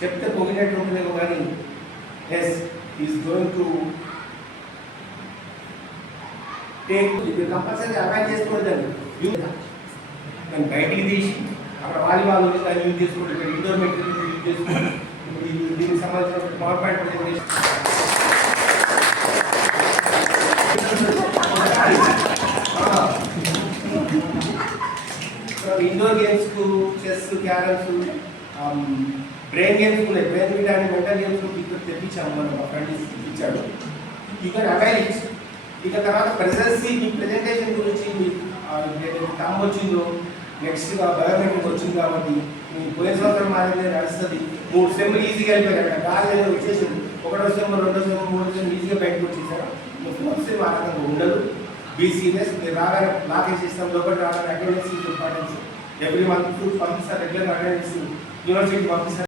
చెప్తే పొగినట్టు ఉంటుందేమో కానీ yes is going to take ఇది కంపల్సరీ అవాయిడ్ చేసుకోవద్దండి. నేను బయటికి తీసి అక్కడ వాలీబాల్ దాన్ని యూజ్ చేసుకోండి, ఇక్కడ ఇండోర్ మెటీరియల్ యూజ్ చేసుకోండి. ఇప్పుడు దీనికి సంబంధించిన పవర్ పాయింట్ ప్రజెంటేషన్ ఇండోర్ గేమ్స్కు చెస్, క్యారమ్స్, బ్రెయిన్ గేమ్స్ ఉన్నాయి. Brain meet and mental games ఇక్కడ తెప్పించాము, మనం మా ఫ్రెండ్ ఇచ్చాడు. ఇక్కడ అవైల్ ఇక తర్వాత ప్రెజెన్సీ మీ ప్రెజెంటేషన్ గురించి టర్మ్ వచ్చిందో నెక్స్ట్ బయోమెట్రిక్ వచ్చింది కాబట్టి మీ పోయిన సంవత్సరం మాదిరి నడుస్తుంది. 3 సెమ్లు ఈజీగా వెళ్ళిపోయారు. గాలి ఏదో వచ్చేసింది, 1వ సెమ్, 2వ సెమ్, 3వ సెమ్ ఈజీగా బయటకు వచ్చేసారు. 4th సెమ్ ఆ రకంగా ఉండదు. Be serious. మీరు రాగానే లాకేజ్ సిస్టమ్ లోపల రాగానే అటెండెన్స్ ఇంపార్టెన్స్ ఎవ్రీ మంత్ పంపిస్తారు. రెగ్యులర్ అటెండెన్స్ యూనివర్సిటీకి పంపిస్తారు.